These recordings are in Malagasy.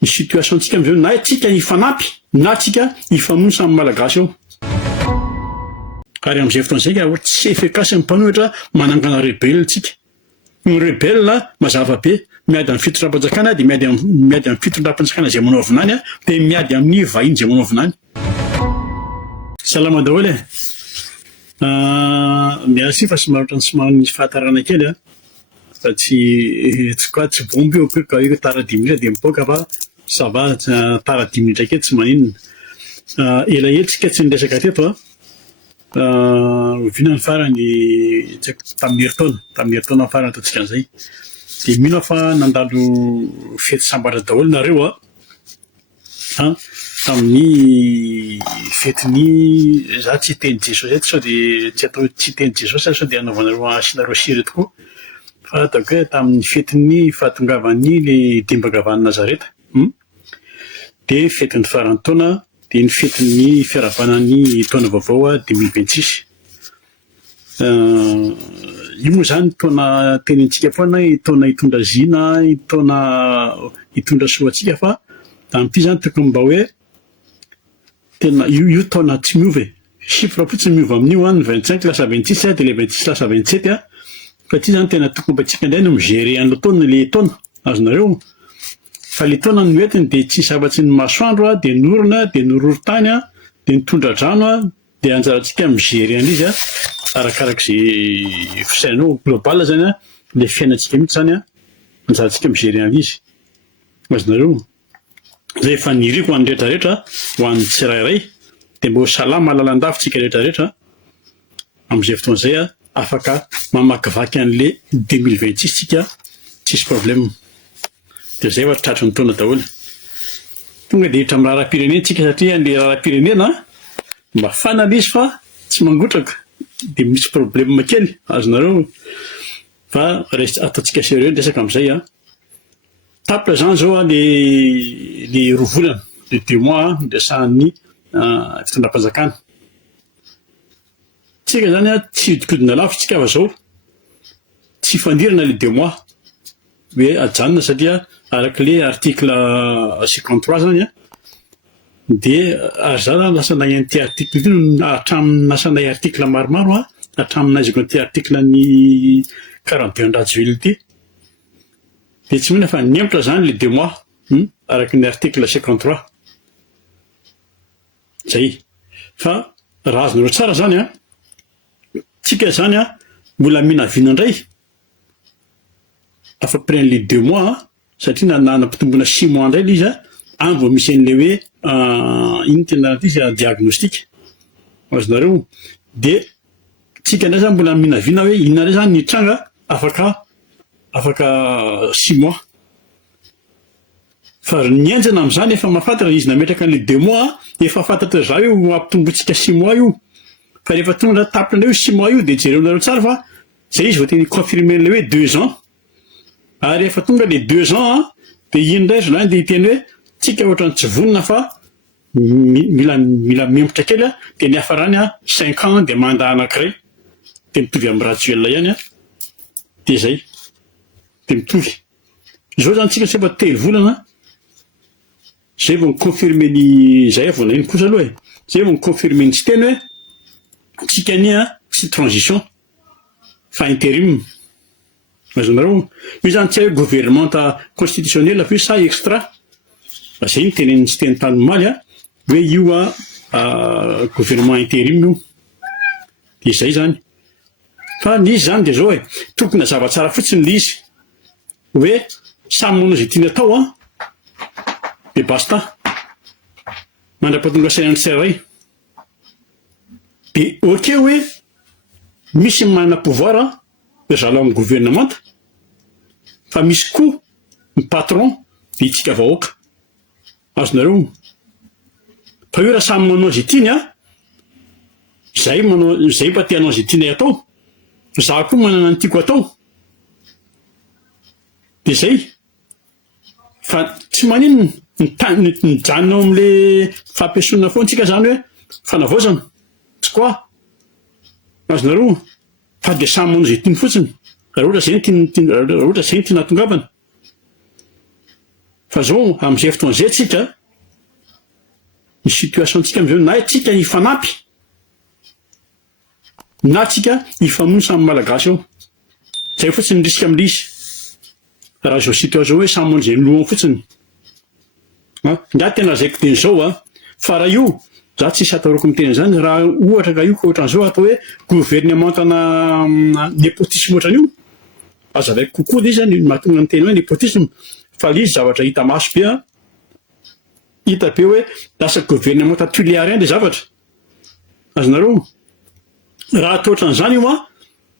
ny situationtsika am'zao na tsika ifanampy na tsika ifamono samy malagasy eo. Ary am'izay fotoana zay ka tsy efekasy ny mpanohitra manangana rebelle tsika. Ny rebelle mazava be miady amin'ny fitondram-panjakana dia miady amin'ny fitondram-panjakana izay manao avinany dia miady amin'ny vahiny izay manao avinany. Salama daholo e. Miasy fa somary misy fahatarana kely fa tsy bomby eo ka io tara 10 minitra dia mipoaka fa ça va tara 10 minitra kely tsy maninona. Elaela tsika tsy niresaka teto ovina ny farany tamin'ny herintaona farany ataontsika an'izay. Dia mino fa nandalo fety sambatra daholo nareo tamin'ny fetiny za tsy teny Jesosy sao dia tsy atao tsy teny Jesosy sao dia anaovanareo asianareo siry tokoa. Fa ataoko hoe tamin'ny fetiny fahatongavan'ny le dimbangavany Nazareta. Dia fetin'ny farany taona dia ny fetin'ny fiaravanan'ny taona vaovao 2026. Io moa zany taona tenentsika foana taona hitondra zina, taona hitondra soatsika fa tamin'ity zany tokony mba hoe tena io taona tsy miova chiffre fotsiny miova amin'io ny 25 lasa 26 dia le 26 lasa 27 fa ty zany tena tokony mba tsika indray no migérer an'lo taona le taona azonareo. Fa le taona ny hoentiny dia tsy zava-tsy ny masoandro dia norona dia nororon-tany dia nitondra drano dia anjarantsika migérer an'izy arakarak'izay fisainao global zany le fiainantsika mihitsy zany anjarantsika migérer an'izy azonareo. Zay efa niriko ho an'ny rehetrarehetra ho an'ny tsirairay dia mbo salama lalandavitsika rehetrarehetra amin'izay fotoana izay afaka mamakivaky an'le 2026 tsika tsisy problème. Dia zay fa tratry ny taona daholo tonga dia hitra amin'ny raharam-pirenena tsika satria an'le raharam-pirenena mafana ilay izy fa tsy mangotraka dia misy problème kely azonareo. Fa ataontsika sérieux resaka amin'izay tapla zany zao le roa volana le 2 mois resahan'ny fitondram-panjakana. Tsika zany tsy hodikodina lafo tsika fa zao tsy fandirana le 2 mois hoe ajanona satria arak'le article 53 zany dia ary za lasa nay an'ity article ity hatramin'ny nasanay article maromaro hatramin'ny naizako an'ity article ny 42 andratsyvily ity dia tsy mihina fa niempotra zany le 2 mois araky ny article 53 zay. Fa raha azonareo tsara zany tsika zany mbola minaviana indray afa-pren'le 2 mois satria nanam-pitombona 6 mois indray le izy mbo misy an'le hoe ino tena izy diagnostic azonareo. Dia tsika indray zany mbola minaviana hoe inona indray zany nitranga afaka 6 mois. Fa ny enjana amin'izany efa mahafantatra izy nametraka an'le 2 mois efa fantatra za io ampitombotsika 6 mois io. Fa rehefa tonga tapla io 6 mois io dia jereonareo tsara fa zay izy vao teny confirmer le hoe 2 ans. Ary rehefa tonga le 2 ans dia ino indray zany dia hiteny hoe tsika ohatrany tsy vonona fa mila mempotra kely dia ny hafarany 5 ans dia mandat anankiray dia mitovy amin'ny ratuel ihany dia zay dia mitovy. Zao zany tsika tsy efa telo volana zay vao miconfirme ny zay vao naino kosa aloha zay vao miconfirme ny tsy teny hoe tsika ny sy transition fa intérim azonareo. Io zany tsy hoe gouvernement constitutionnel fa io sa extra zay ny tenen'ny tsy teny tany maly hoe io gouvernement intérim io dia zay zany. Fa ny izy zany dia zao tokony hazava tsara fotsiny le izy hoe samy manao izay tiany atao dia basta mandra-pahatonga sainan'ny tsirairay dia ok hoe misy manana pouvoir zala amin'ny gouvernement fa misy koa ny patron dia itsika vahoaka azonareo. Fa io raha samy manao izay tiany zay mba te hanao izay tianay atao za koa manana ny tiako atao dia zay. Fa tsy maninona nijanona ao amin'le fampiasoana foana tsika zany hoe fanavaozana tsy koa azonareo. Fa dia samy manao izay tiany fotsiny raha ohatra zay no tiana hatongavana. Fa fa zao am'izay fotoana zay tsika ny situation tsika am'izao na tsika hifanampy na tsika hifamono samy malagasy eo zay fotsiny risika am'lizy raha zao situation hoe samy mono zay lohany fotsiny nda tena zaiko teny zao fa raha io za tsisy ataroko miteny zany raha ohatra ka io ka ohatran'izao atao hoe gouvernementana népotisme ohatran'io azavaiko kokoa izy zany mahatonga ny teny hoe népotisme fa izy zavatra hita maso be hita be hoe lasa gouvernement tuléarien le zavatra azonareo raha atao ohatran'izany io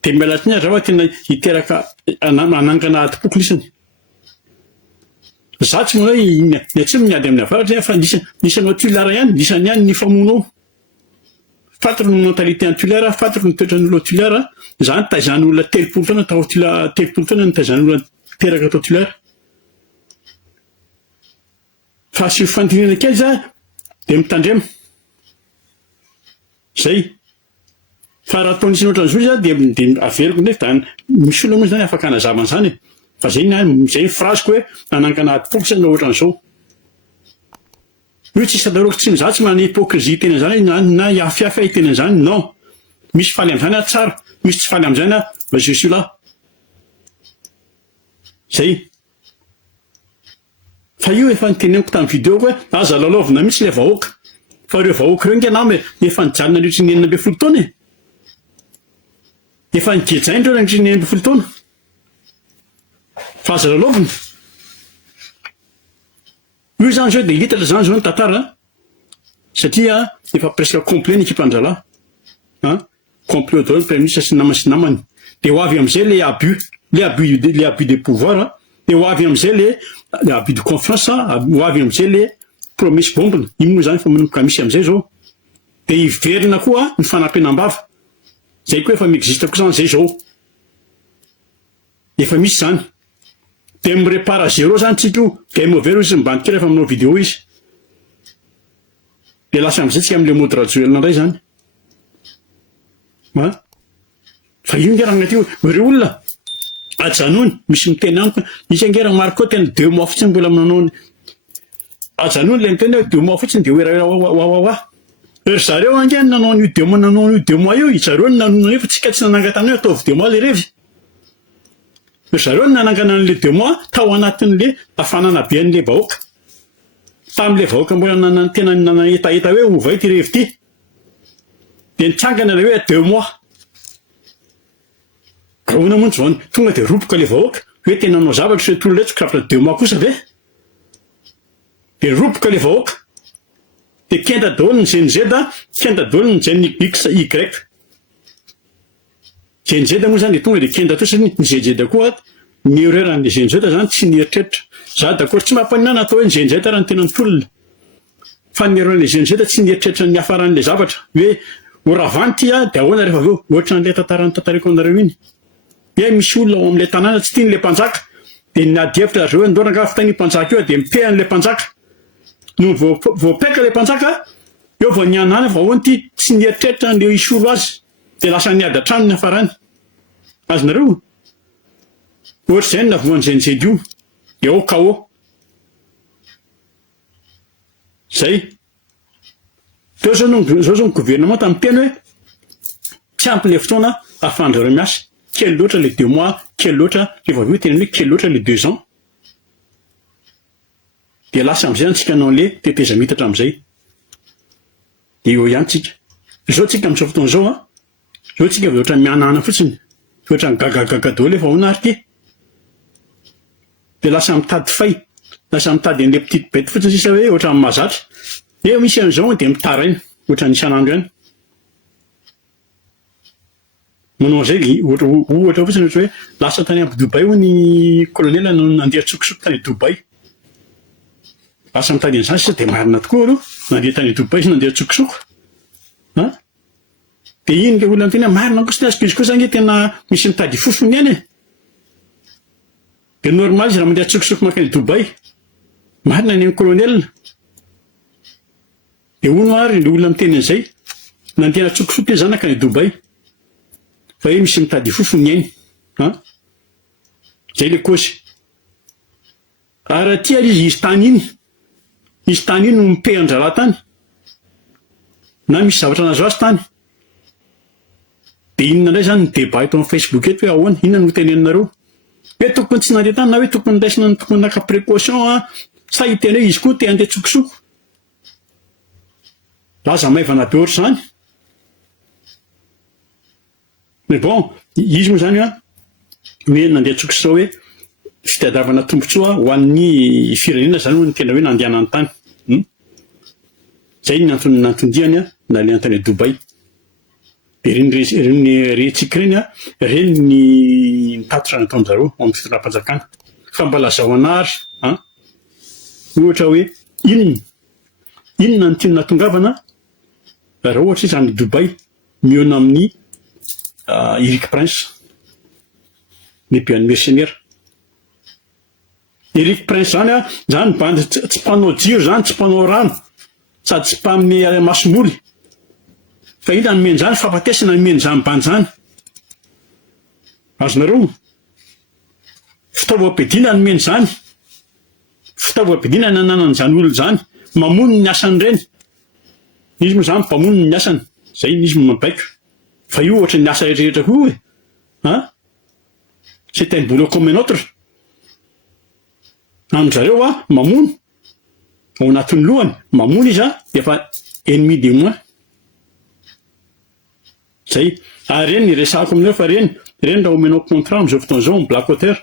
de mialatsiny raha hoe tena hiteraka anangana atipoko lisany za tsy moa hoe tsy miady amin'ny avaratra fa nisanao tulaire ihany nisany ihany ny famonao fatry ny mentalité en tulaire fatry ny toetran'olona tulaire zany taizany olona telopolo taona tao telopolo taona ny taizany olona teraka atao tulaire fa sy fantinana kely za de mitandrema zay fa raha ataonisany ohatran'izao za de averiko ndraiky da misy olona moa zany afaka anazavana zany fa zay zay phraseko hoe anangana atipoko zany ohatran'izao io tsisy ataroko tsy za tsy manana hypocrisie tena zany na iafiafy tena zany non misy faly am'izany tsara misy tsy faly am'izany je suis là zay fa io efa niteneniko tamin'ny vidéoko hoe aza lalaovina mihitsy le vahoaka fa ireo vahoaka reo nge efa nijanona nitry ny 9 taona efa nigejainy reo nitry ny 9 taona fa aza lalaovina io zany zao de litatra zany zao ny tantara satria efa presque complet ny équipe Andrala complet daholo premier ministre sy namany de ho avy am'izay le abus de pouvoir de ho avy am'izay le abus de confiance ho avy am'izay le promesse bombina iny moa zany fa manomboka misy am'izay zao de hiverina koa ny fanampenam-bava zay koa efa miexiste koa zany zay zao efa misy zany de mirepara zéro zany tsika io game over izy mibany kely efa aminao vidéo izy de lasa am'izay tsika am'le mode rajoelina indray zany fa io nge raha agnaty io ireo olona ajanony misy miteny amiko misy angera mariko tena 2 mois fotsiny mbola aminanao ajanony le miteny hoe 2 mois fotsiny de oeraoa ry zareo ange nanao io 2 mois nanao io 2 mois io zareo ny nanona io fa tsika tsy nanangatana io ataovy 2 mois le revy zareo ny nanangana an'le 2 mois tao anatin'le afanana be an'le vahoaka tam'le vahoaka mbola tena nanahetaeta hoe ovay ty revy ty de nitsangana le hoe 2 mois graona montsy vao tonga de roboka le vahoaka hoe tena nao zavatra hoe tolo reto krapra 2 mois kosa ve de roboka le vahoaka de kenda daholo ny GNZ kenda daholo ny GNX Y GNZ moa zany de tonga de kenda to satria ny GNZ koa ny erreuran'le GNZ zany tsy nieritreritra za d'accord tsy mampaninana atao hoe ny GNZ raha ny tena nytolona fa ny erreuran'le GNZ tsy nieritreritra ny afaran'le zavatra hoe oravanty de ahoana rehefa aveo ohatran'le tantarany tantariko anareo iny hoe misy olona ao am'le tanàna tsy tian'le mpanjaka de nadievitra zareo andoranga fitany mpanjaka io de mipehan'le mpanjaka no voapeka le mpanjaka eo vao nianana fa ahoany ty tsy nieritreritra an'le isolo azy de lasa niady atrano ny afarany azonareo ohatra zay ny navoan'ny GNZ io de ao KO zay teo zao zao ny gouvernement tamin'ny teny hoe tsy ampy le fotoana ahafahanjareo miasa quel loatra le 2 mois quel loatra rehefa aveo tena hoe quel loatra le 2 ans de lasa am'izay antsika nao le teteza mitatra am'izay de eo ihany tsika zao tsika am'izao fotoana zao zao tsika avy ohatran'ny mianana fotsiny ohatran'ny gagagaga daholo efa ahoana ary ty de lasa mitady fay lasa mitady an'le petite bête fotsiny sisa hoe ohatran'ny mahazatra misy an'izao de mitaraina ohatran'ny isan'andro ihany manao zay ohatra fotsiny ohatra hoe lasa tany ampy Dubai ho ny colonel nandeha tsokosoko tany Dubai lasa mitady an'izany sisa de marina tokoa aloha nandeha tany Dubai sy nandeha tsokosoko de iny le olona tena marina koa sy azoko izy koa zany tena misy mitady fofony ihany de normal izy raha mandeha tsokosoko makany Dubai marina ny colonel de ono ary le olona miteny an'izay nandeha tsokosoko izy zany nakany Dubai fa hoe misy mitady fofony ihany zay le kosy Raha tia izy tany iny, izy tany iny no mipehn-draharaha tany, na misy zavatra nazo azy tany. De inona indray zany ny débat eto amin'ny Facebook eto hoe ahoana, inona no tenenareo? Hoe tokony tsy nandeha tany na hoe tokony ndraisina tokony naka précaution sa hiteny hoe izy koa te handeha tsokosoko. Laza maivana be ohatr' zany. Mais bon, izy moa zany hoe nandeha tsokosoko hoe fitadiavana tombotsoa ho an'ny firenena zany hoe ny tena hoe nandehanany tany. Zay ny nantondiany nale antany Dubai. De reny rentsika reny reny ny mitatotra nataon'zareo amin'ny fitondram-panjakana. Fa mba lazahoana ary ohatra hoe inona ny tiany natongavana raha ohatra izy any Dubai mihaona amin'ny Eric Prince, lehibean'ny mercenaire. Eric Prince zany bandy tsy mpanao jiro zany, tsy mpanao rano, sady tsy mpamme masomoly. Fa ina nomeny zany fahafatesana nomeny zany bandy zany. Azonareo fitaovam-piadiana nomeny zany. Fitaovam-piadiana nananany zany olo zany, mamono ny asany reny. Izy moa zany mpamono ny asany, zay izy mabaiko. Fa io ohatra ny asa rehetrarehetra koa hoe c'est un boulot comme un autre. Amin'zareo mamono ao anatin'ny lohany, mamono izy efa ennemi de moi. Zay, ary reny resako amin'ireo fa reny raha omenao contrat amin'izao fotoana izao, Black Water,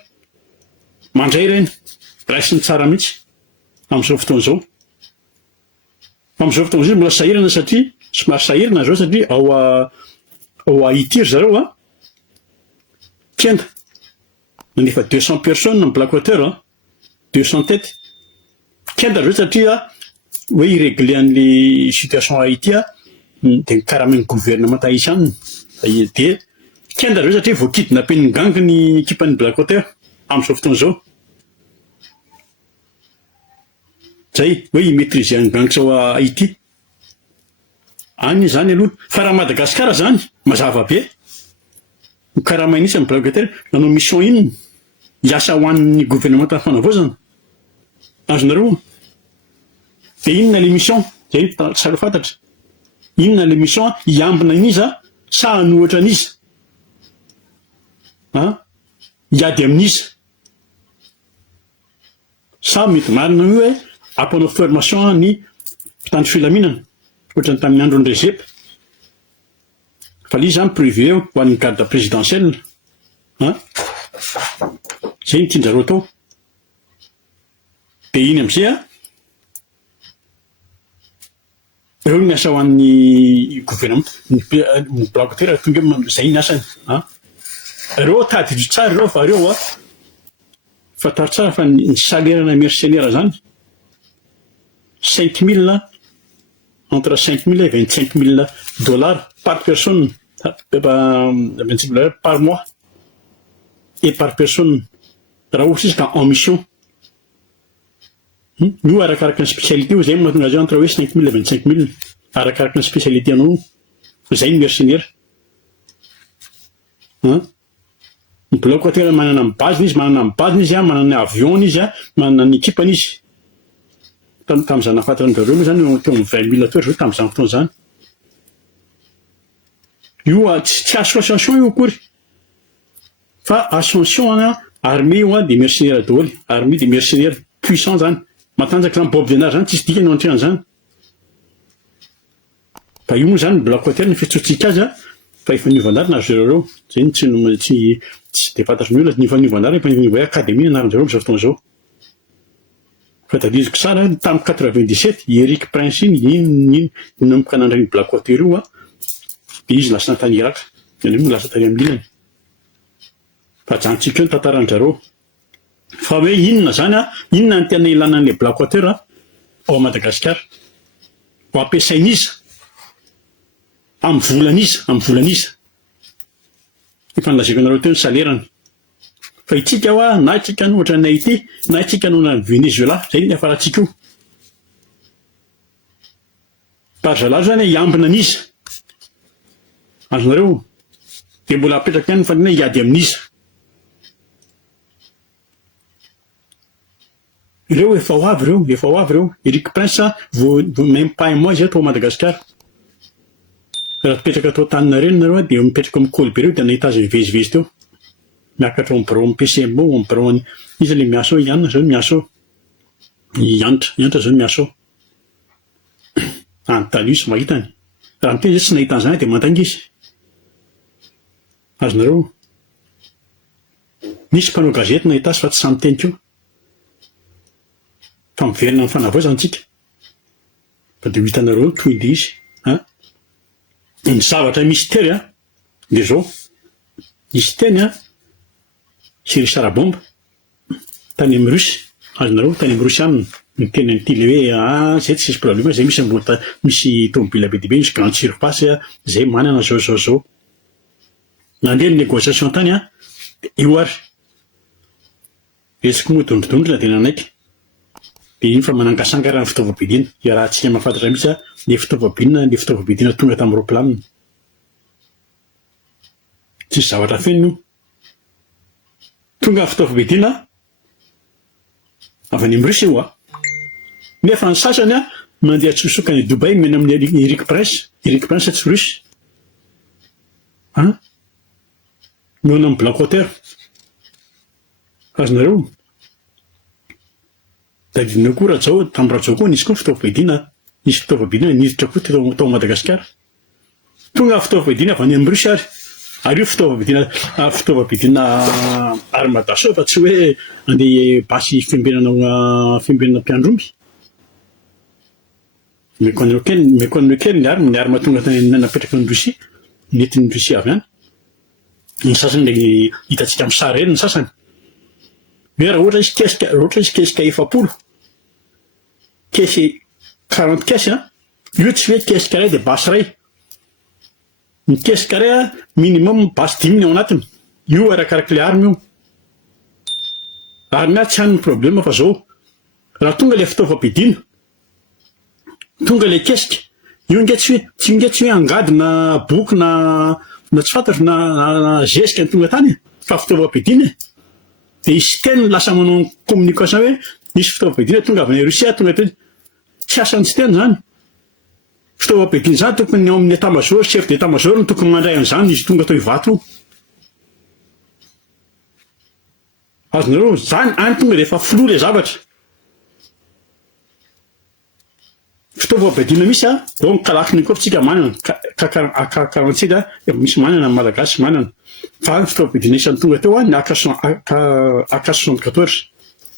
mandray reny, raisiny tsara mihitsy amin'izao fotoana izao. Amin'izao fotoana izao mbola sahirana satria, somary sahirana zao satria ao Haïti ry zareo kenda. Nanefa 200 personnes amin'ny Black Water 200 têtes. Kenda zao satria hoe irégler an'le situation Haïti de karaha gouvernement haïtien. De kenda zao satria voakidnapen'ny gang ny équipe-ny Black Water amin'izao fotoana izao. Zay hoe imaîtriser ny gang sao Haïti. Any zany aloha. Fa raha Madagasikara zany mazava be. Karaha mainitsy amin'ny Black Water nanao mission inona? Hiasa ho an'ny gouvernement tany fanavaozana. Azonareo? De inona le mission? Zay tsara fantatra. Inona le mission? Hiambina an'izy sa hanohitra an'izy? Hiady amin'izy? Sa mety marina hoe ampanao formation ny mpitandro filaminana ohatrany tamin'ny andron'ny Rezep. Fa izy zany privé ho an'ny garde présidentielle. Zay ny tianjareo atao. De iny am'izay reo ny asa ho an'ny gouvernement ny Black Water tonga zay ny asany. Reo tady tsara reo fa reo fataro tsara fa ny salaire-na mercenaire zany 5 000 entre 5 000 et 25 000 dollars par personne, 25 000 $ par mois et par personne raha ohatra izy ka en mission. Io arakaraka ny spécialité io, zay mahatonga azy entre hoe 5 000 et 25 000 arakaraka ny spécialité anao. Zay ny mercenaire. Ny Black Water manana ny base izy, manana ny avion izy, manana ny équipany izy. Tamin'izany nahafantaran'izareo moa zany teo amin'ny 20 000 toera zao tamin'izany fotoana zany. Io tsy association io akory. Fa association armée io des mercenaires daholo, armée des mercenaires puissants zany. Matanjaka zany Bob Denard zany tsisy dikany anatrehan'izany. Fa io moa zany Black Water ny fitsotsika azy fa efa niovandary na zareo. Zay ny tsy de fantatry ny olona ny niovandary efa niova akademia anaran'izareo amin'izao fotoana izao. Fa tadidiko tsara tamin'ny 97 Eric Prince iny nanomboka nandray ny Black Water io de izy lasa tany Irak. Zany moa lasa tany amin'ny ilany. Fa jantsika io ny tantaran'izareo. Fa hoe inona zany inona ny tena ilana an'ilay Black Water ao Madagasikara ho ampiasain'izy amin'ny volan'izy. Efa nilazako anareo teo ny salerany. Fa itsika na itsika ohatra ny Haïti na itsika ny Venezuela, zay ny afaratsika io. Tarzalazo zany hiambina an'izy. Azonareo de mbola apetraka ihany ny fandiniana hiady amin'izy. Ireo efa ho avy ireo. Eric Prince vao même pas un mois izy atao Madagasikara. Raha mipetraka atao Antaninarenina nareo dia mipetraka amin'ny Kolbe ireo dia nahita azy mivezivezy teo. Miakatra amin'ny birao amin'ny PCM amin'ny birao izy ilay miasa ao Yann zao miasa ao. Yantra zao miasa ao. Anontany izy mahitany. Raha miteny izy tsy nahita an'izany dia mantainga izy. Azonareo. Nisy mpanao gazety nahita azy fa tsy samy teny koa. Fa miverina amin'ny fanavaozana antsika. Fa dia ho hitanareo toy dia izy. Ny zavatra mystère dia zao. Izy teny Syrie Sarabomba tany amin'ny Russie. Azonareo tany amin'ny Russie any ny teny an'ity le hoe zay tsy misy problème zay misy tomobila be dia be misy grande surface zay manana zao. Nandeha ny négociation tany io ary. Resaka moa dondrodondrona dia nanaiky. Dia iny fa manangasangara ny fitaovam-piadiana. Dia raha antsika mahafantatra mihitsy ny fitaovam-piadiana tonga tamin'ny roplanina. Tsisy zavatra feno io. Tonga ny fitaovam-piadiana avy any amin'ny Russie io nefa ny sasany mandeha tsosoka ny Dubai mena amin'ny Eric Prince tsy Russie. Noana amin'ny Blancoteur. Azonareo. Dadinao koa Rajao tamin'ny Rajao koa nisy koa fitaovam-piadiana niditra koa tao Madagasikara. Tonga ny fitaovam-piadiana avy any amin'ny Russie ary io fitaovam-piadiana armadaso fa tsy hoe andeha basy fiambenana mpiandromby. Méconnu kely ny arma tonga tany napetraka ny Russie, nentin'ny Russie avy any. Ny sasany ilay hitantsika amin'ny sary eny ny sasany. Mais raha ohatra izy kesika 70, kesy 40 kesy io tsy hoe kesika iray dia basy iray. Ny kesika iray minimum basy 10 ao anatiny. Io arakarak'ilay arma io. Ary tsy hany problème fa zao. Raha tonga ilay fitaovam-piadiana, tonga ilay kesika, io nge tsy hoe angady na boky na tsy fantatro na zesika ny tonga tany fa fitaovam-piadiana. Dia izy teny lasa manao communication hoe nisy fitaovam-piadiana tonga avy any Russia tonga teny. Tsy asany tsy teny zany. Fitaovam-piadiana izany tokony ao amin'ny état-major, chef d'état-major no tokony mandray an'izany izy tonga tao hivato io. Azonareo zany any tonga dia efa filoha ilay zavatra. Fitaovam-piadiana misy ao ny Kalachnikov tsika manana, AK-47 efa misy manana Malagasy manana. Fa ny fitaovam-piadiana isan'ny tonga teo ny AK-74.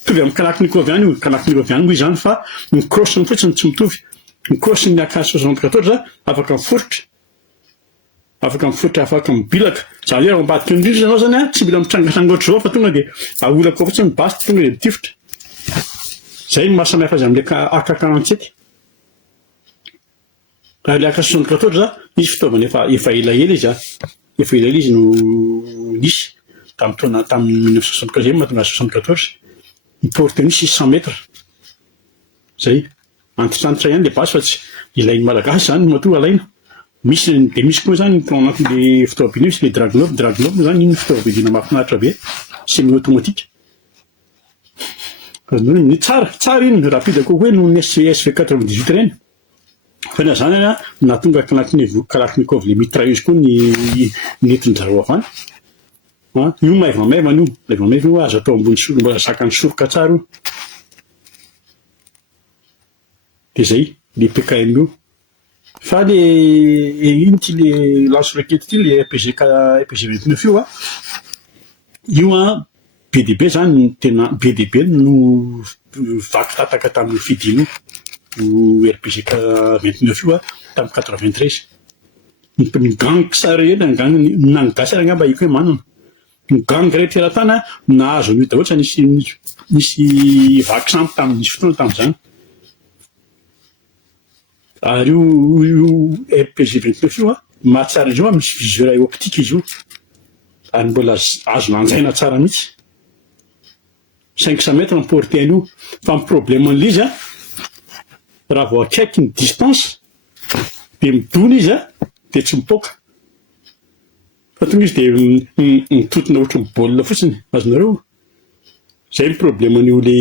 Mitovy amin'ny Kalachnikov ihany io, Kalachnikov ihany moa izany fa ny crosse-ny fotsiny tsy mitovy. Ny crosse-ny AK-74 afaka miforotra. Afaka mibilaka. Izany hoe raha ambadika ny rindrina ianao zany tsy mila mitrangatranga ohatry zao fa tonga dia aolaka fotsiny ny basy tonga dia mitifitra. Zay ny mahasamihafa azy amin'ny AK-47. Raha ilay AK-74 izy fitaovana efa ela izy efa ela izy no nisy tamin'ny 1975 zay mahatonga 74. Ny porte nisy 600 mètres. Zay. Antitrantitra ihany ilay basy fa tsy ilain'ny malagasy zany no mahatonga alaina. Misy koa zany tao anatin'ilay fitaovam-piadiana misy ilay Dragunov zany iny fitaovam-piadiana mahafinaritra be semi-automatique. Ny tsara iny rapide kokoa noho ny SV98 ireny. Fa na zany nahatonga Kalachnikov le mitrailleuse koa ny nentin-jareo avy any. Io maivamaivana io azo atao ambony mbola zakany soroka tsara io. Dia zay le PKM io. Fa iny ty le lance-roquette ty le RPG 29 io BDB zany tena BDB no vaky tataka tamin'ny fidiny io RPG 29 io tamin'ny 93. Ny gang tsara ela ny gang nangasy ary angamba io hoe manana. Ny gang rehetra eran-tany nahazo an'io daholo fa nisy vaky sampy tamin'nisy fotoana tamin'izany. Ary io RPG 29 io mahatsara izy misy viseur optique izy io. Ary mbola azo lanjaina tsara mihitsy. 500 mètres ny portée an'io. Fa ny problème an'ilay izy raha vao akaiky ny distance dia midona izy dia tsy mipoaka. Fa tonga izy dia mitotona ohatry ny baolina fotsiny. Azonareo. Zay ny problème an'io le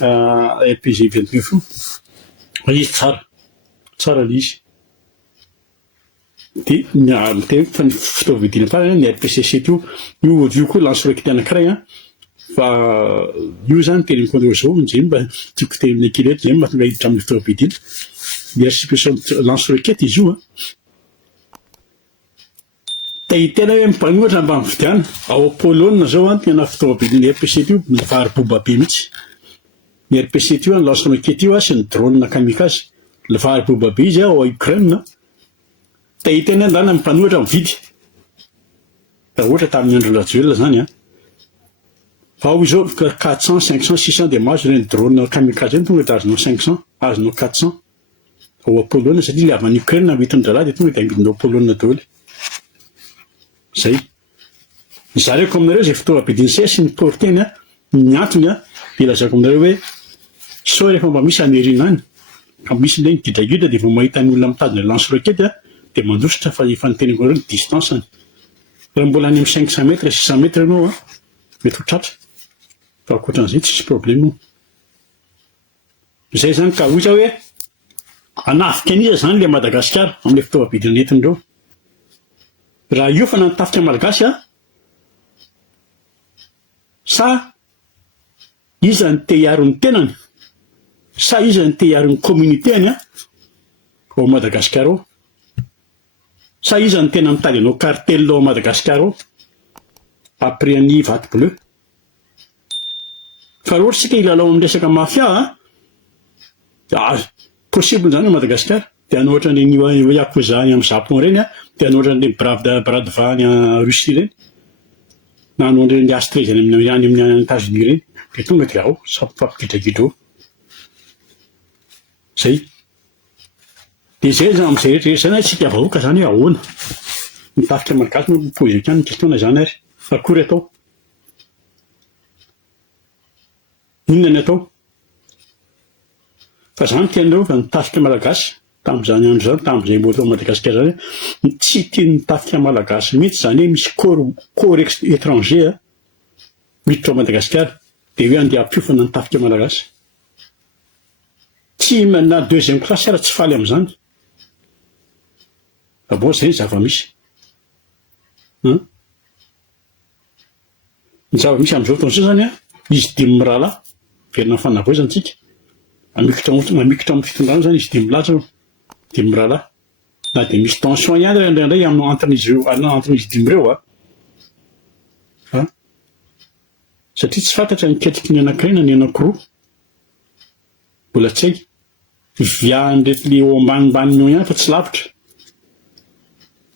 RPG 29 izy tsara ilay izy. Dia miteny fa ny fitaovam-piadiana farany ny RPC 7 io koa lance roquette anankiray fa io zany teny mikondro zao zay mba tiako teny kilety zay mahatonga hiditra amin'ny fitaovam-piadiana. Dia lance roquette izy io tena hoe mipanohitra mba mividiana ao Pologne zao tena fitaovam-piadiana RPC io vary-boba be mihitsy. Ny RPC io ny lance roquette io sy ny drone kamikaze le vary-boba be izy ao Ukraine. Tena ndana mipanohitra mividy raha ohatra tamin'ny andro Rajoelina zany fa ao izao 400 500 600 dia mahazo ireny drone kamikaze iny tonga dia azonao 500 azonao 400 ao Pologne satria le avy any Ukraine mitondra zalahy dia tonga dia ambidinao Pologne daholo. Zay zareko aminareo zay fitaovam-piadiana sy ny porteny ny antony dia lazako aminareo hoe sao rehefa mba misy amerina any ka misy ilay gidragidra dia vao mahita ny olona mitadina lance roquette dia mandositra fa efa niteniko ireo ny distanceny. Raha mbola any amin'ny 500 metres 600 metres ianao mety ho tratra fa ankoatran'izay tsisy problème. Zay zany ka ohatra hoe hanafika an'iza zany le Madagasikara amin'ny fitaovam-piadiana entin'ireo. Raha io fa nanotafika malagasy sa iza ny te hiaro ny tenany sa iza ny te hiaro ny communautény ao Madagasikara ao sa iza ny tena mitady anao cartel ao Madagasikara ao après ny vato bleu. Fa raha ohatra sika hilalao amin'ny resaka mafia possible zany ao Madagasikara dia hanao ohatran'ireny Yakuza any amin'ny Japon ireny dia hanao ohatran'ireny Bradva any Russie ireny na hanao ireny Astrez any amin'ny États-Unis ireny dia tonga dia ao fampigidragidra ao. Zay dia zay zany amin'izay rehetra zany tsika vahoaka zany hoe ahoana mitafika malagasy no pozika any ny kestona zany ary akory atao, inona ny atao. Fa zany tianareo fa mitafika malagasy tamin'izany andro zany tamin'izay mbola ao Madagasikara zany tsy tia mitafika malagasy mihitsy zany hoe misy corps étranger miditra ao Madagasikara dia hoe andeha hampiofana mitafika malagasy. Tsy na deuxième classe ara tsy faly amin'izany. Bon zay zava-misy. Ny zava-misy amin'izao fotoana izao zany izy dimy mirahalahy verina fanavoazana tsika mamikitra amin'ny fitondrana zany izy dimy lahy zao dimy mirahalahy na dia misy tension ihany indraindray anton'izy dimy ireo satria tsy fantatra niketriky ny anankiray na ny anankiroa mbola tsy hay viahan'irety le eo ambanimbany eo ihany fa tsy lavitra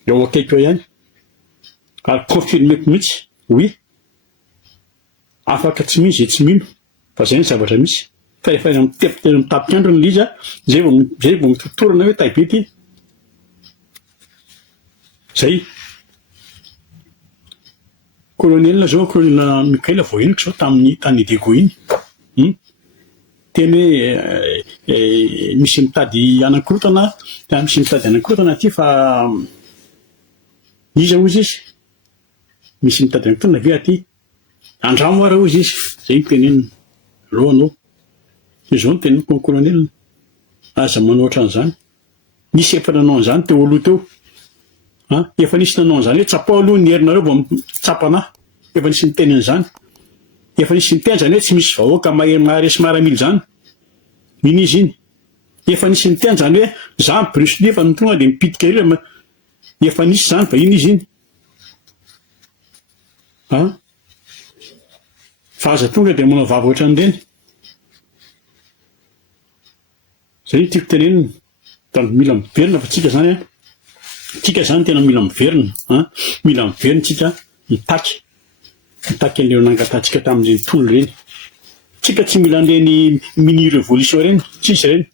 eo akaiky eo ihany ary confirmeko mihitsy oui afaka tsy mino zay tsy mino fa zay ny zavatra misy. Fa rehefa mitapika andro ny liza zay vao mitotorana hoe taibe ty zay. Colonel zao colonel Mikaela vao henoko zao tamin'ny tany Dego iny teny hoe misy mitady anankirotana aty fa iza ozy izy misy mitady anankirotana ve aty andramo ara ozy izy zay ny tenenina alo anao izao ny teneniko ny colonel aza manao ohatran'izany nisy efa nanao an'izany teo aloha teo efa nisy nanao an'izany hoe tsapao aloha ny herinareo vao mitsapanahy efa nisy miteny an'izany efa nisy miteny zany hoe tsy misy vahoaka maharesy maramily zany iny izy iny efa nisy miteny zany hoe za Bruce Lee efa tonga dia mipitika ireo efa nisy zany fa iny izy iny fa aza tonga dia manao vava ohatran'ireny. Zay tiako tenenina da mila miverina fa tsika zany tena mila miverina tsika mitaky an'ireo nangatantsika tamin'ireny tolo ireny. Tsika tsy mila an'ireny mini révolution ireny tsisy ireny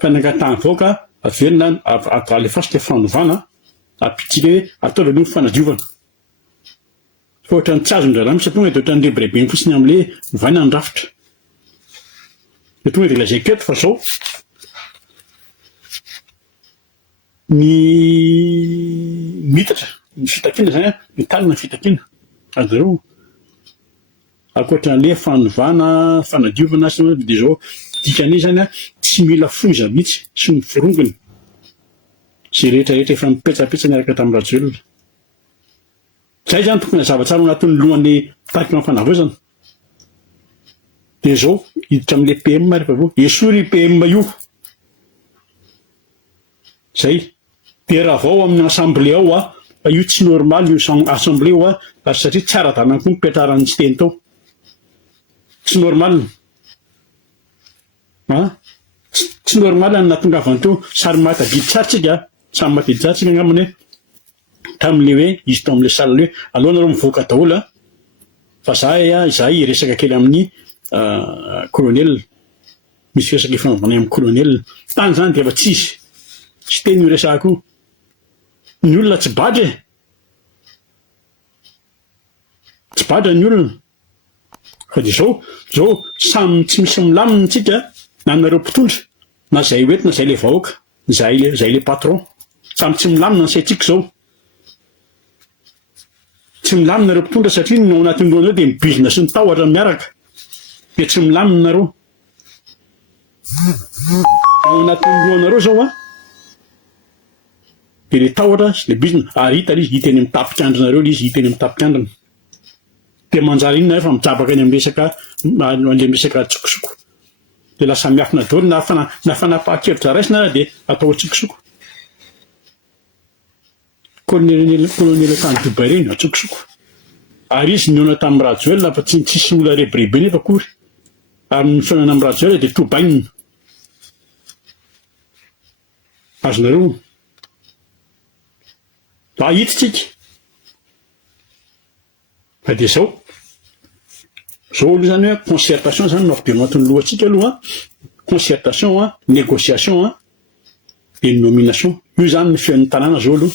fa nangatahany vahoaka averina alefasika fanovana ampitsika hoe ataovy aloha ny fanadiovana fa ohatran'ny tsy azon-draharaha misy tonga dia ohatran'ny rebrebeny fotsiny amin'ilay vaina ny rafitra dia tonga dia lazaiko eto fa zao ny mitatra ny fitakiana zany mitalina ny fitakiana azonareo Ankoatran'le fanovana, fanadiovana sy dia zao dikany zany tsy mila fonja mihitsy sy ny vorongony. Zay rehetrarehetra efa mipetsapetsa miaraka tamin'ny Rajoelina. Zay zany tokony zavatra ao anatin'ny lohan'ny tariky fanavaozana. Dia zao hiditra amin'le PM rehefa avao esory PM io. Zay dia raha vao amin'ny assemblée ao fa io tsy normal io assemblée ao satria tsy ara-dalàna koa mipetraran'ny tsy teny tao. Tsy normal. Tsy normal ny nahatongavany teo sary mahitadidy tsara tsika. Samy mahitadidy tsara tsika angambany hoe tamin'le hoe izy tao amin'le salle hoe aleo nareo mivoaka daholo fa zahay resaka kely amin'ny colonel. Misy resaka fanaovana amin'ny colonel. Tany zany dia efa tsisy. Tsy teny io resahako. Ny olona tsy badra e. Tsy badra ny olona. Fa dia zao samy tsy misy milamina tsika na nareo mpitondra na zay hoeto na zay le vahoaka zay le patron. Samy tsy milamina ny saitsika zao. Tsy milamina nareo mpitondra satria ny ao anatin'ny lohanareo dia mibizina sy ny tahotra miaraka. Dia tsy milamina nareo. Ao anatin'ny lohanareo zao dia le tahotra sy le bizina ary hita izy hita eny amin'ny tapikandrinareo izy hita eny amin'ny tapikandrina. Dia manjary inona efa mijabaka any amin'ny resaka tsokosoko. Dia lasa miafina daholo na fanapahan-kevitra raisina dia atao tsokosoko. Colonel Tany reny atsokosoko. Ary izy niona tamin'ny Rajoelina fa tsy tsisy olona reberibe nefa akory. Ary ny fihaonana amin'ny Rajoelina dia tobainina. Azonareo hitsitsika. Fa dia zao aloha zany hoe concertation zany no avy anatin'ny lohantsika aloha concertation négociation dia nomination. Io zany ny fihaon'ny tanàna zao aloha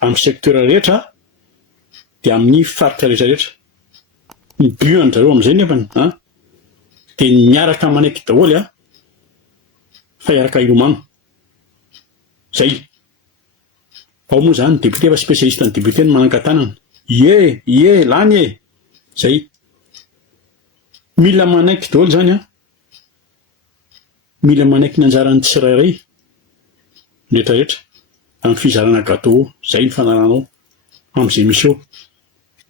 amin'ny secteur rehetra dia amin'ny faritra rehetrarehetra. Ny but zareo amin'izay nefany dia miaraka manaiky daholo fa hiaraka hilomano. Zay. Ao moa zany député fa spécialiste ny député ny manan-katanana. Lany e. Zay. Mila manaiky daholo zany mila manaiky ny anjaran'ny tsirairay rehetrarehetra amin'ny fizarana gâteau. Zay ny fanaranao amin'izay misy eo.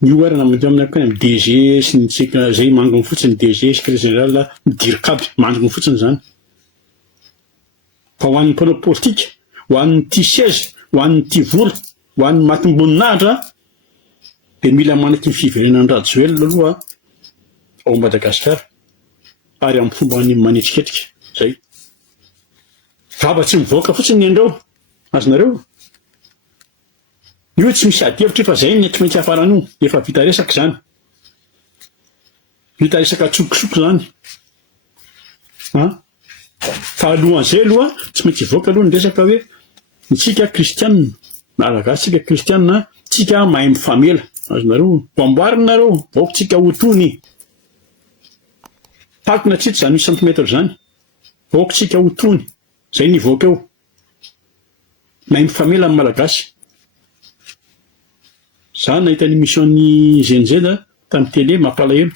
Io ary amin'ny DG sy ny zay mangony fotsiny DG secrétaire général midirikaby mandrony fotsiny zany. Fa ho an'ny mpanao politika, ho an'ny tia siège, ho an'ny tia vola, ho an'ny matim-boninahitra dia mila manaiky ny fiverenan'ny Rajoelina aloha ao Madagasikara ary amin'ny fomba ny manetriketrika. Zay. Vava tsy mivoaka fotsiny ny andreo. Azonareo? Io tsy misy adihevitra fa zay ny tsy maintsy hafarana io. Efa vita resaka zany. Vita resaka tsokosoko zany. Fa alohan'izay aloha tsy maintsy hivoaka aloha ny resaka hoe tsika kristianina malagasy tsika kristianina tsika mahay mifamela. Azonareo? Ho amboarinareo vaoka tsika ho tony. Takona tsitra zany 8 cm zany. Vaoka tsika ho tony. Zay ny voaka eo. Mahay mifamela amin'ny malagasy. Za nahita ny émission-ny GNZ tamin'ny télé mampalahelo.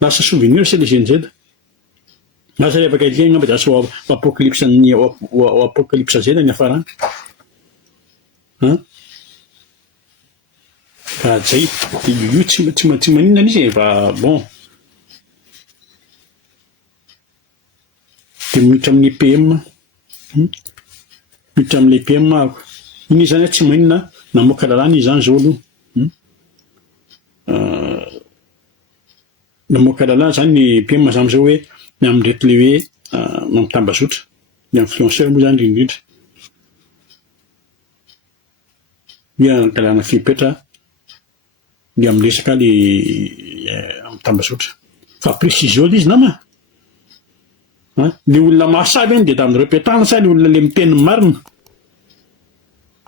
Lasa souvenir c'est le GNZ. Lasa revaka ilay ngamba dia lasa apocalypse Z ny hafarana. Ka zay io tsy maninona izy fa bon. Dia miditra amin'ny PM. Miditra amin'ny PM ako. Iny zany tsy maninona namoaka lalàna izy zany zao aloha. Namoaka lalàna zany ny PM mazamy zao hoe ny amin'ny reto le hoe mampitambazotra. Ny influenceur moa zany indrindra. Dia lalàna fipetra dia amin'ny resaka le mampitambazotra. Fa précision izy nama. Ny olona mahasaly dia tamin'ireo petana sa ny olona le miteny marina.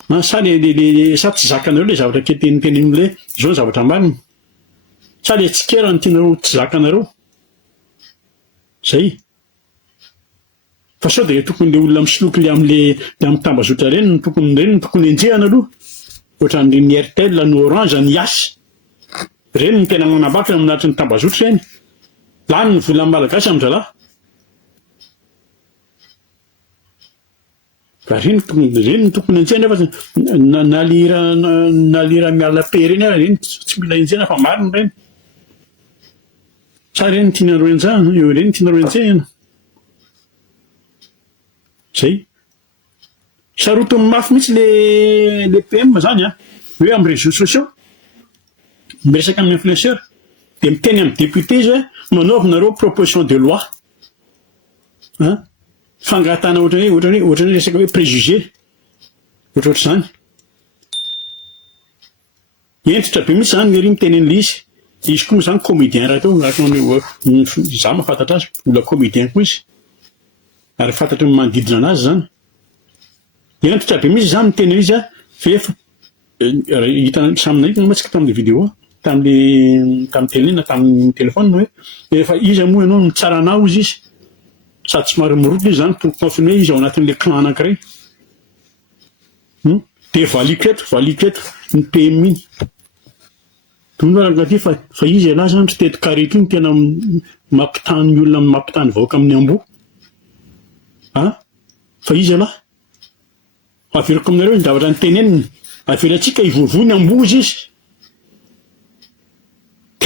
Sa sa tsy zakanareo le zavatra ketenitenin'olona hoe zao ny zavatra marina. Sa le tsikera ny tianareo tsy zakanareo. Zay. Fa sao dia tokony le olona misoloky le amin'ny tambazotra reny no tokony enjehana aloha. Ohatran'ny RTL, ny Orange, ny Yas. reny ny tena manambatra aminatry ny tambazotra reny lany ny vola malagasy amin'ny zalahy fa reny ny tokony antsena nefa nalira miala pe reny ara reny tsy mila entsena fa mariny reny sa reny tiana roenjana eo reny tiana roentsena zay sarotony mafy mihitsy le PM zany hoe amin'ny réseaux sociaux miresaka amin'ny influenceur dia miteny amin'ny député izy hoe manaovinareo proposition de loi fangatana ohatrany resaka hoe préjugé ohatrohatr' zany entitra be mihitsy zany lery mitenen'le izy koa moa zany comédien raha teo za mahafantatra azy ola comédien koa izy ary fantatry manodidina anazy zany entitra be mihitsy zany mitenen'izy fa efa hitanao samina hitana matsika tamin'le vidéo tamin'ny télé na tamin'ny téléphone hoe efa izy moa ianao ny tsara anao izy sady somary miroto izy zany confirmé izy ao anatin'le clan anankiray dia valiko eto ny PMI tonaraty fa izy alahy zany tsy teto carré ity ny tena mampitany olona mampitany vahoaka amin'ny ambo fa izy alahy averiko aminareo ny zavatra ny teneniny avelatsika hivovoa ny ambozy izy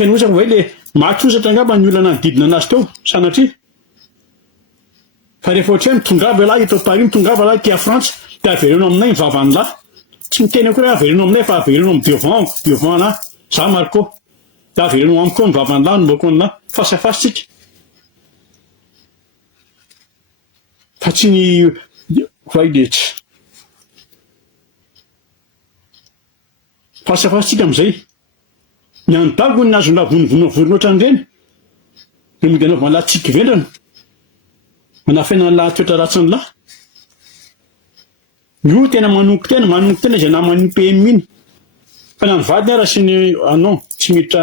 tena ohatsaka hoe le mahatrosatra angamba ny olona nanodidina anazy teo sanatria fa rehefa ohatra hoe mitongava lahy eto Paris mitongava lahy tia Frantsa dia avereno aminay ny vavany lahy tsy miteny akory hoe avereno aminay fa avereno amin'ny devant lahy za Marco dia avereno amiko koa ny vavany lahy nombako ny lahy fasafasitsika fa tsy ny vaidetsy fasafasitsika amin'izay ny andago ny azona vonivonivonina ohatran'ireny dia mody anaovana lahy tsiky vendrana manafena ny lahy toetra ratsy ny lahy io tena manonoko tena izay namany PMI fa na ny vadiny ara sy ny non tsy miditra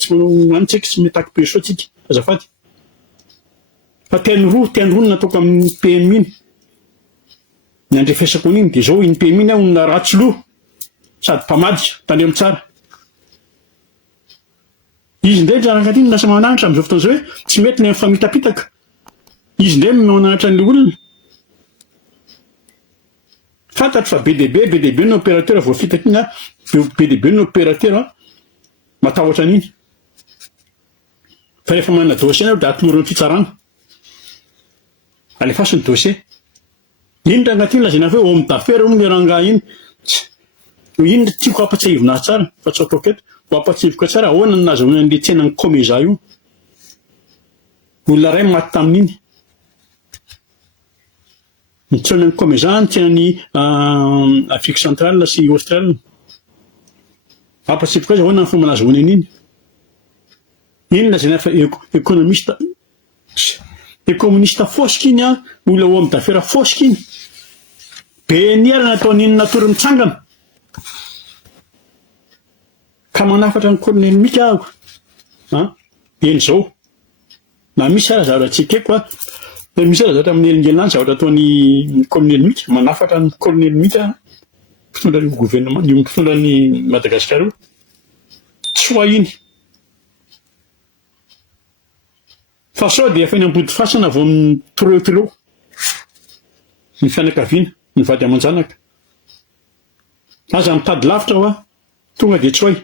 tsy manitsika tsy mitaky beso atsika azafady fa teny roa nataoko amin'ny PMI ny andrefesako an'iny dia zao iny PMI olona ratsy loha sady mpamady tandremo tsara izy ndray rarakatiny lasa manahitra amin'izao fotoana izao hoe tsy mety le mifamitapitaka izy ndray manahitra an'le olona fantatry fa be dia be ny opérateur voafitaka iny be dia be ny opérateur matahotra an'iny fa rehefa manana dossier dia atomorony fitsarana alefaso ny dossier iny rangatiny lazana hoe homme d'affaires moa le rangahy iny iny tiako ampatsahivina tsara fa tsy ataoko eto ho ampatsivoka tsara ahoana ny nazahoana an'le tsenany comeza io olona ray maty tamin'iny nitsaonany comeza ny tsenany Afrique centrale sy Australie ampatsivoka azy ahoana ny fomba nazahoana an'iny iny lazana fa économiste fosika iny olona homme d'affaires fosika iny be niara nataon'iny natory mitsangana ka manafatra ny colonel Mika ahako eny zao na misy ara zavatra tsikeko misy ara zavatra amin'ny elingelany zavatra ataon'ny colonel Mika manafatra ny colonel Mika mpitondra ny gouvernement io mpitondra ny Madagasikara io tsy ho iny fa sao dia efa eny ambody fasana vao amin'ny tro ny fianakaviana ny vady aman-janaka aza mitady lavitra ho tonga dia tsy hoay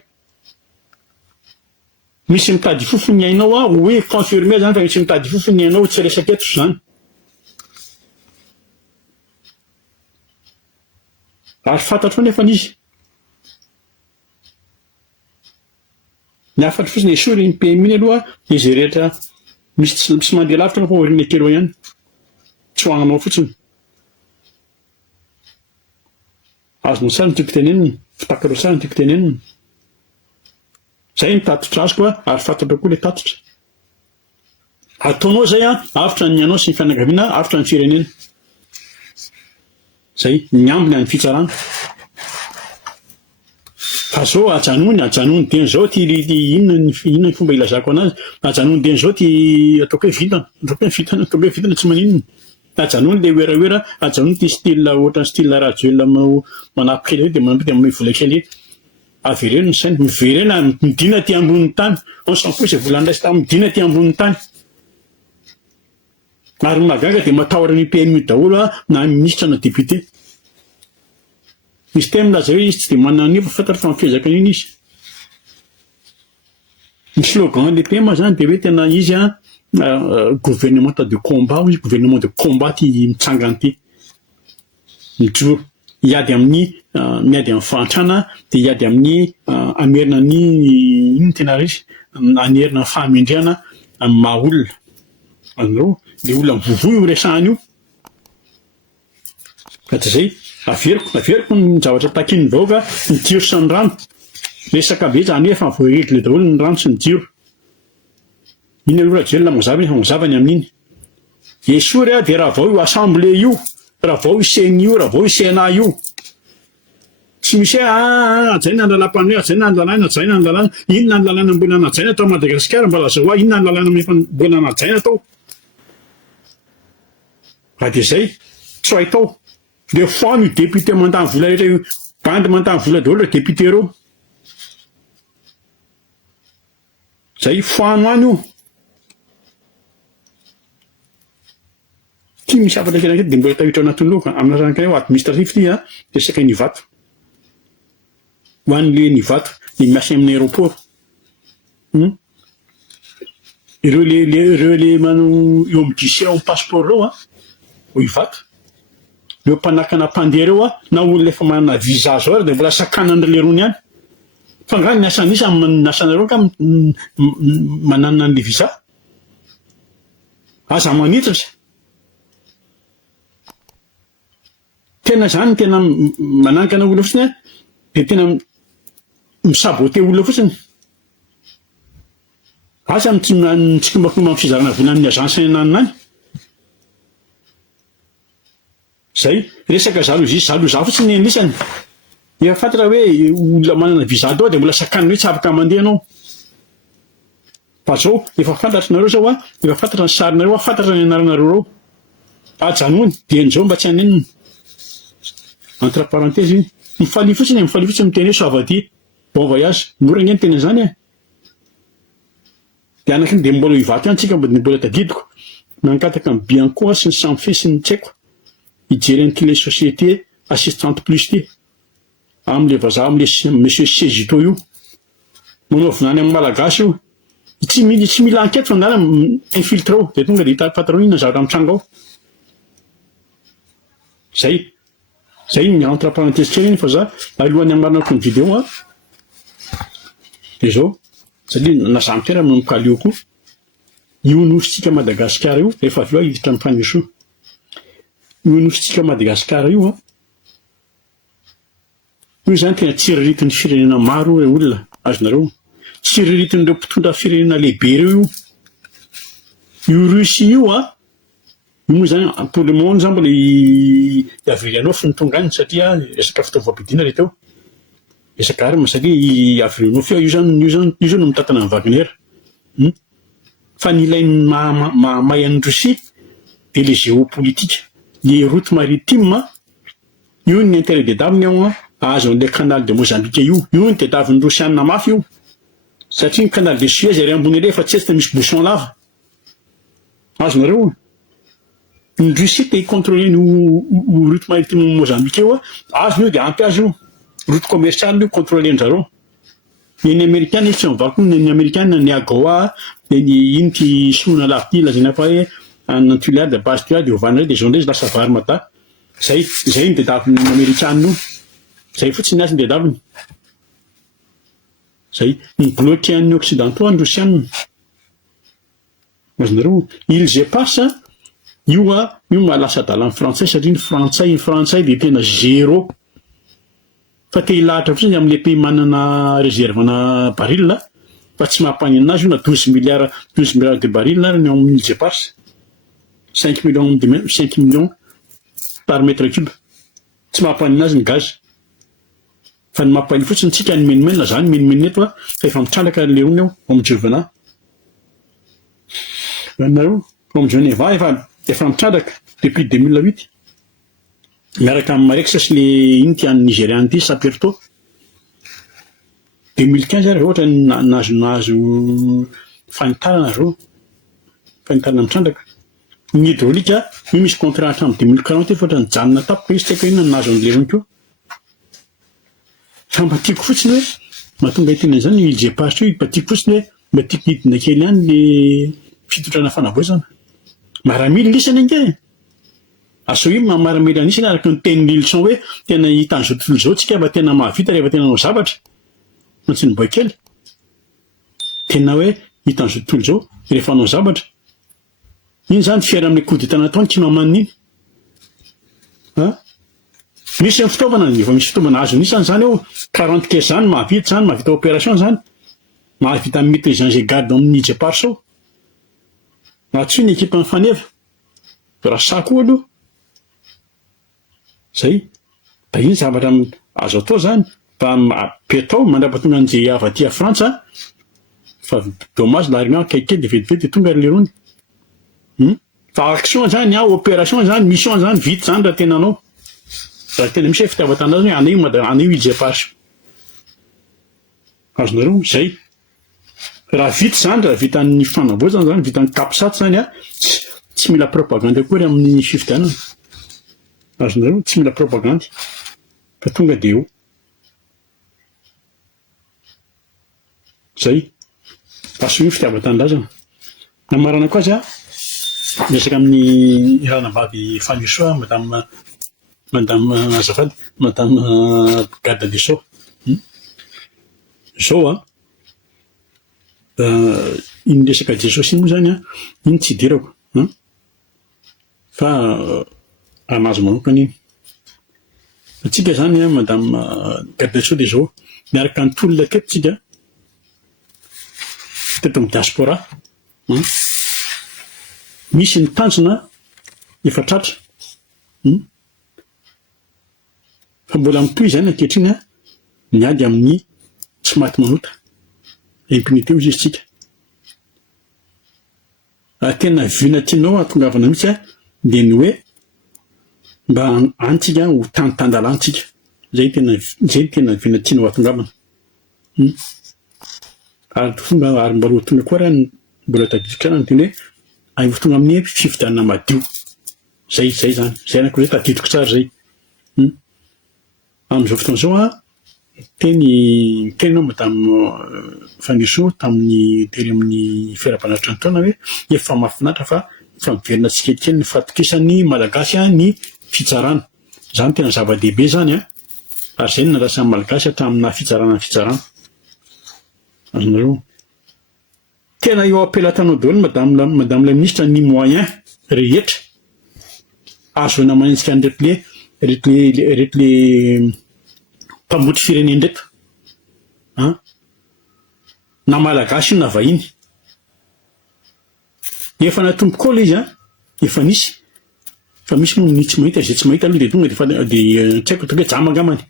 misy mitady fofony ainao hoe confirmé zany fa misy mitady fofony ainao tsy resaka eto zany ary fantatro nefa izy ny afatra fotsiny esory ny PMI aloha izy rehetra misy tsy mandeha lavitra fa orina kelo ihany tsy hoagnanao fotsiny azonao tsara ny tiako tenenina fitakarao tsara ny tiako tenenina zay ny tatotra azoko ary fantatra koa le tatotra ataonao zay avitra ny anao sy ny fianakaviana avitra ny firenena zay miambina ny fitsarana fa zao ajanony dia zao ty inona ny fomba ilazako anazy ajanony dia zao ty ataoko hoe vitana tsy maninona ajanony le oeraoera ajanony ty style ohatran'ny style radio manapiky dia manapika dia vola kely avereno ny sainy miverena midina ty ambony tany on s'en fout zay volan'raisy tamin'ny midina ty ambony tany ary magaga dia matahotra ny PMU daholo na ministre na député misy tena milaza hoe izy tsy dia manana fa fantatra fa mifezaka an'iny izy ny slogan le PM zany dia hoe tena izy gouvernement de combat izy gouvernement de combat ty mitsangana ty mijoro hiady amin'ny miady amin'ny fantrana dia hiady amin'ny amerina ny ino tena resy anerina ny fahamendrehana amin'ny maha olona anareo le olona mivovoy io resahany io ka tsy zay averiko ny zavatra takiny vahoaka ny jiro sy ny rano resaka be zany hoe efa voaregle daholo ny rano sy ny jiro iny aloha rajelona mazava efa mazavany amin'iny esory dia raha vao io assemblée io raha vao io CNI io raha vao io CNA io tsy misy hoe ajaina ny lalam-panoe ajaina ny lalàna ajaina ny lalàna inona ny lalàna mbola najaina tao Madagasikara mba lazahoa inona ny lalàna efa mbola najaina tao raha dia zay tsy haitao le foano io député mandany vola rehetra io bandy mandany vola daholo le député reo zay foano any io ty misy afatra kely dia mbola tawitra anatin'ny loka amina ranakay ho administratif ty resaka nivato ho an'le nivato le miasa amin'ny aéroport ireo le manao eo amin'ny guichet ao passeport reo ho ivato leo mpanakana mpandeha reo na olona efa manana visa zao ary dia mbola sakanana le rony any fa nga ny asan'isa amin'ny asanareo ka manana an'le visa aza manitsatra tena zany tena manankana olona fotsiny dia tena misabote olona fotsiny asa mitsika mafomba fizarana volan'ny agence nanina any zay resaka zaloza fotsiny anisany efa fantatra hoe olona manana visa tao dia mbola sakanina hoe tsy afaka mandeha anao fa zao efa fantatra nareo zao efa fantatra ny sarinareo fantatra ny anaranareo reo ajanony dia n'izao mba tsy hanenina entre parenthèse mifalia fotsiny miteny hoe savadia bon voyage morana ny tena zany dia anakiny dia mbola hivato ihany tsika mbola tadidiko nankataka ny Bianco sy ny Samfe sy ny tsaiko hijery ny télé société assistante plus ty amin'le vazaha amin'le monsieur Sezito io manao vinany amin'ny malagasy io tsy mila enquête fa ndana infiltre ao dia tonga dia hita patrao inona zavatra mitrango ao zay ny entre parenthèse kely iny fa za alohan'ny amarinako ny vidéo dia zao satria nazamy tena mikaly io koa io nositsika Madagasikara io rehefa avy eo hiditra amin'ny faneso io nositsika Madagasikara io io zany tena tsiriritin'ny firenena maro re olona azonareo tsiriritin'ireo mpitondra firenena lehibe reo io Russie io moa zany pour le monde zany mbola Avrianov ny tonga any satria resaka fitaovam-pidina reto eo resaka arma satria Avrianov io zany no mitatana ny Wagner fa ny ilainy mahay an'ny Russie dia le géopolitique le route maritime io ny intérêt de daviny ao azo an'ilay canal de Mozambique io ny tediavin'ny Rosianina mafy io satria ny canal de Suez ary ambony ere fa tsy etsy misy bouchon lava azonareo ny Russie te hicontrôler ny route maritime Mozambique io azo io dia ampy azy io route commerciale io contrôler-njareo ny américaine tsy mivako ny américaine ny AGOA ny ino ty sonona lavity lazaina fa hoe en tuléar de base tuléar de ovanare dia zao ndray izy lasa vary mata zay ny dedaviny américaine io zay fotsiny azy ny dedaviny zay ny bloqué an'ny occidentaux ny Rosianina azonareo ils epasse io mahalasa adalan'ny frantsay satria ny frantsay dia tena zéro fa te hilahatra fotsiny amin'le pays manana réservena baril fa tsy mahampany anazy io na 12 milliards de baril na ny ils epasse 5 millions par mètre cube tsy mahampany anazy ny gaz fa ny mahampany fotsiny tsika ny menimena zany menimena eto fa efa mitralaka le rony ao amin'Jovena nareo comme Geneva efa mitralaka depuis 2008 miaraka amin'ny Mareksa sy le ino ty an'ny Nigérian ty Saperto 2015 ary ohatra nazo fanitarana zao fanitarana mitrandraka ny hydraolika io misy contrat hatramin'ny 2040 fa ohatra nijanona tapaka izy tsy haiko inona nazo an'lerony koa fa mba tiako fotsiny hoe mahatonga hiteny an'izany ijepasitra io mba tiako fotsiny hoe mba tiako hidina kely ihany le fitotrana fanavoazana maramily lisana inge aso io maramily anisana araka ny tenin'ny leçon hoe tena hitan'izao tontolo izao tsika mba tena mahavita rehefa tena nao zavatra mantsy ny boakely tena hoe hitan'izao tontolo izao rehefa nao zavatra iny zany fiaina amin'ny coup d'état nataony tsy mamanina iny misy ny fitaovana efa misy fitaovana azo nisany zany eo 40 caisse zany mahavita opération zany mahavita maîtriser an'izay garde amin'ny jeparsao natsy ny équipe mifaneva raha sako aloha zay da iny zavatra azo atao zany mba petao mandrapatonga an'izay avaty a Frantsa fa dommage la réunion kaikely de vetivety tonga ry lerony fa action zany opération zany mission zany vite zany raha tena anao raha tena misy fitiavan-tanindrazana hoe anio ijeparsy azonareo zay raha vita zany raha vitan'ny fanavoazana zany vitan'ny kapisaty zany tsy mila propagande akory amin'ny fifidianana azonareo tsy mila propagande fa tonga de eo zay aso io fitiavan-tanindrazana namarana koa azy resaka amin'ny ranavavy fanisoa madame azafady madame garde des sceaux zao iny resaka jesosy iny moa zany iny tsy dirako fa anazy manokana iny atsika zany madame garde des sceaux de zao miaraka ny tolona aketo tsika teto amin'ny diaspora misy ny tanjona efa tratra fa mbola mitoy zany ankehitriny miady amin'ny tsy maty manota impunité ozy izy tsika tena vina tianao atongavana mihitsy de ny hoe mba antsika ho tantandalansika zay tena vina tianao atongavana ary fomba ary mba loha tonga koa raha mbola tadiditra ny teny hoe ay tonga amin'ny fifidianana madio zay zany zay anako hoe tadidiko tsara zay amin'izao fotoana zao tenynao madame Faniso tamin'ny tery amin'ny fiarabanatra ny taona hoe efa mahafinaritra fa miverina tsikelikely ny fatokisan'ny malagasy ny fitsarana zany tena zava-dehibe zany ary zay nandrasan'ny malagasy hatramina fitsarana azonareo tena eo apelatanao daholo madame la ministre ny moyen rehetra azo namanitsika reto le mpamboty fireneny reto na malagasy na vahiny efa natomboka ao izy efa nisy fa misy moa ny tsy mahita zay tsy mahita aloha de tonga de tsy haiko tonga jamangamany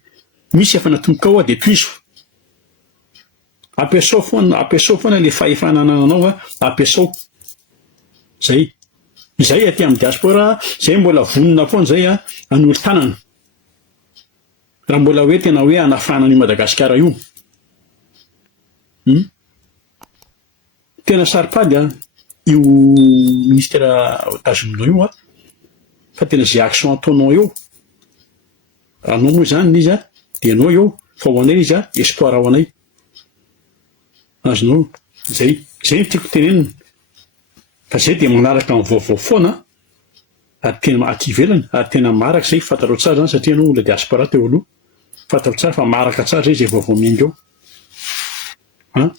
misy efa natomboka ao de toizo ampiasao foana le fahefanananao ampiasao zay aty amin'ny diaspora zay mbola vonona foana zay an'olo tanana raha mbola hoe tena hoe anafanany Madagasikara io tena saripady io ministère États-Unis io fa tena zay action ataonao eo anao moa zany izy de anao eo fa ho anay izy espoir ho anay azonao zay tiako tenenina fa zay de manaraka ny vaovao foana ary tena aty ivelany ary tena maraka zay fantarao tsara zany satria anao olona diaspora teo aloha fantarao tsara fa maraka tsara zay vaovao miainga eo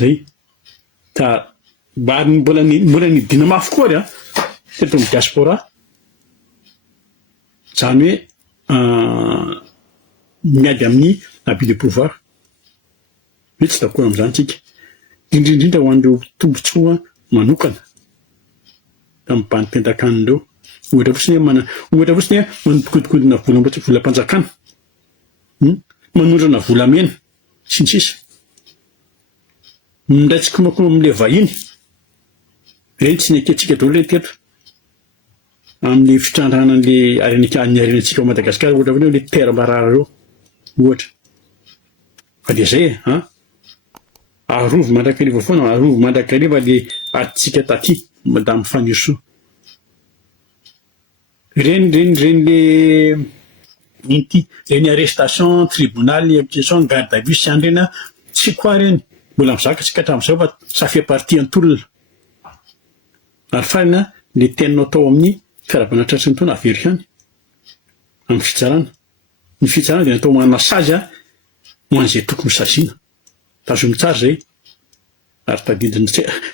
zay ka mbola nidina mafy koa ary teto amin'ny diaspora zany hoe miady amin'ny abus de pouvoir hoe tsy d'accord amin'izany tsika indrindrindra ho an'ireo tombotsoa manokana amin'ny banimpendakanireo ohatra fotsiny hoe manodikodina volam-panjakana manondrana volamena sy ny sisa mindray tsikomakoma amin'le vahiny reny tsy neketsika daholo le teto amin'ny fitrandrana an'le arenatsika ao Madagasikara ohatra hoe le terre marara reo ohatra fa dia zay arovo mandrakariva foana arovo mandrakariva le atsika taty madame Fanioso reny le inty reny arrestation tribunal application garde à vue sy any reny tsy koa reny mbola mizaka tsika hatramin'izao fa ça fait partie antolona ary farina le teninao tao amin'ny fiarabana tratry ny taona avery hany amin'ny fitsarana ny fitsarana dia natao manana sazy ho an'izay tokony saziana tazomy tsara zay ary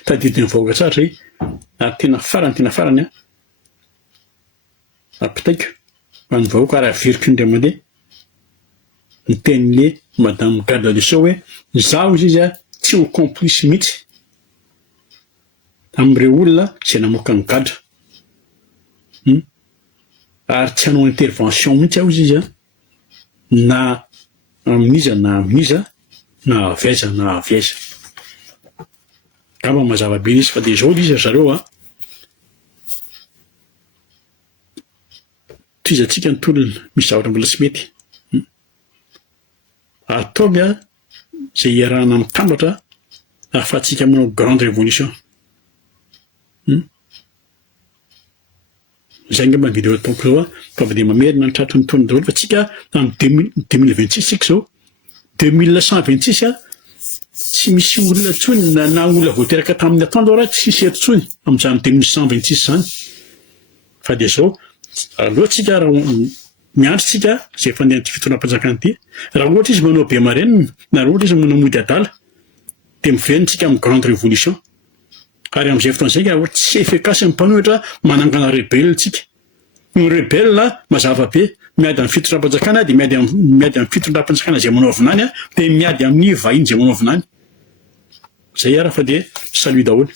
tadidiny vahoaka tsara zay ary tena farany apitaiko ho an'ny vahoaka ary averiko indray mandeha ny tenin'le madame garde des sceaux hoe zaho izy tsy ho complice mihitsy amin'ireo olona zay namoaka ny gadra ary tsy hanao intervention mihitsy aho izy na amin'iza na avaiza gamba mazava be izy fa dia zao izy zareo toizatsika ny tolona misy zavatra mbola tsy mety ataovy zay iarahana mitambatra ahafahantsika manao grande révolution zay ngamba vidéo ataoko zao fa dia mamerina ny tratry ny taona daholo fa tsika amin'ny 2026 tsika zao 2126 tsy misy olona tsony na olona voateraka tamin'ny atando raha tsy misy eto tsony amin'izany 2126 zany fa dia zao alohatsika raha miandry tsika zay fandeha ty fitonam-panjakana ty raha ohatra izy manao be marenina na raha ohatra izy manamody adala dia mivenintsika amin'ny grande révolution ary amin'izay fotoana zay ohatra tsy efficace amin'ny mpanohitra manangana rebelle tsika ny rebelle mazava be miady amin'ny fitondram-panjakana dia miady amin'ny fitondram-panjakana zay manao avinany dia miady amin'ny vahiny zay manao avinany zay ara fa dia salut daholo